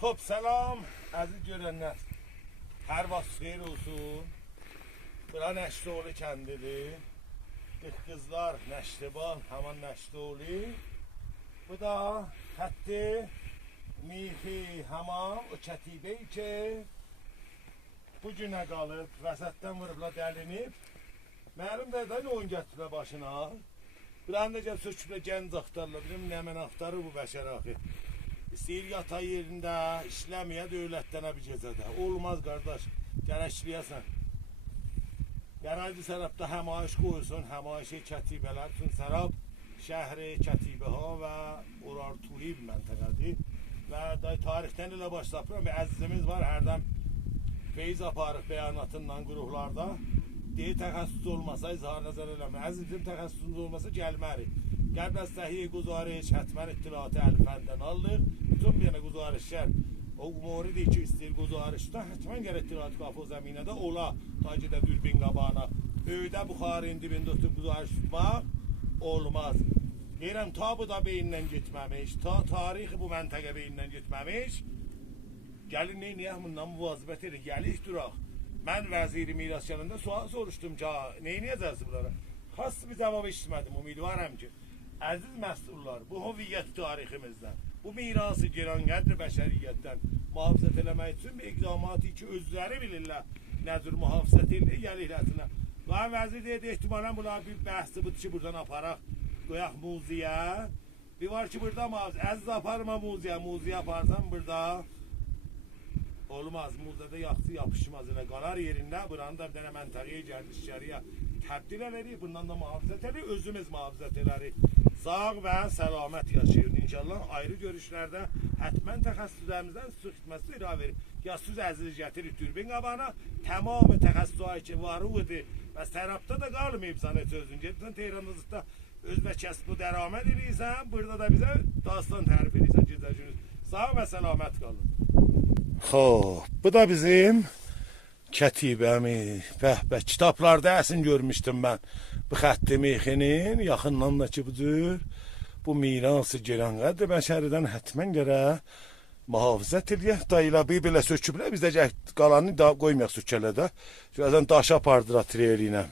Hop selam aziz görenler. Her vaxt xeyir olsun. Bura Nəşdoğlu kəndidir. Kızlar Nəşdiban, hemen Nəşdoğlu. Bu da xətti Mixi hamam o kətibə ki bu günə qalıb vəsətdən vurubla dəlinib. Məlim də oyun gətirə başına. Bir an necə söküblə gənc axtarlar. Bilim nə mən axtarır bu bəşər axı. İstəyir yatay yerində, işləməyə dövlətdənə bir gecədə. Olmaz qardaş, gərəkliyəsən. Gərəkli sərabda həmayiş qoyulsun, həmayişi kətibələr üçün sərab şəhri Kətibəha və Urartuli məntəqədir. Və tarixdən ilə başlayıram və əzizimiz var, hərdən feyiz aparıq bəyanatından qurumlarda. Deyir təxəssüs olmasa izhar nəzər eləmə. Əzizim təxəssüsümüz olmasa gəlmərik. Qəlb az səhiyyə guzariş, hətmən ittilatı əlfəndən alır. Bütün bir yana guzarişlər o umuridir ki istəyir guzarişdə hətmən gərək ittilatı qapı o zəminədə ola. Tacidə dürbin qabağına. Öydə buxarın dibində oturub guzariş tutmaq olmaz. Deyirəm ta bu da beyindən getməmiş, ta tarixi bu məntəqə beyindən getməmiş. Gəlin neyniyək bundan müvazibət edin, gəlik duraq. Mən vəziri miras gəlində sual soruşdum ki, neyniyəcəz bunlara? Xas bir cavab işitmədim, ümidvaram ki. Əziz məsullar, bu hüviyyət tariximizdən, bu mirası giranqədr bəşəriyyətdən mühafizət eləmək üçün bir iqdamatı ki, özləri bilirlər nəzir mühafizət edir, gəlikləsinə. Və vəzir deyir, ehtimalən bunlar bir bəhsi budur ki, buradan aparaq, qoyaq muziyə. Bir var ki, burada əziz aparma muziyə aparsam burada olmaz, muzada yaxşı yapışmaz, elə qalar yerində, buranı da bir dənə məntəqiyə gəldişləriyə təbdil elərik, bundan da mühafizət elərik, özümüz mühafizət elərik. Sağ və səlamət yaşayın. İnşallah ayrı görüşlərdə hətmən təxəssüslərimizdən su xidməsi irə verir. Ya siz əziz gətirik dürbin qabağına, tamamı təxəssüsü ki varıdır və sərabda da qalmayıbsan et özün. Gedin Tehrandazıqda özbə kəsb bu dəraməd edirsən, burada da bizə dastan tərif edirsən gecəcünüz. Sağ və səlamət qalın. Xoş, bu da bizim kətibəmi. Bəhbə, kitablarda əsin görmüşdüm mən. Bu xətti Mixinin yaxından da ki bu cür bu mirası giranqədr bəşəridən hətmən gərək mühafizət eləyək. Dayıla bir belə söküblər, biz də qalanını da qoymayaq sökələ də. Şuradan daşa apardıra treyli ilə.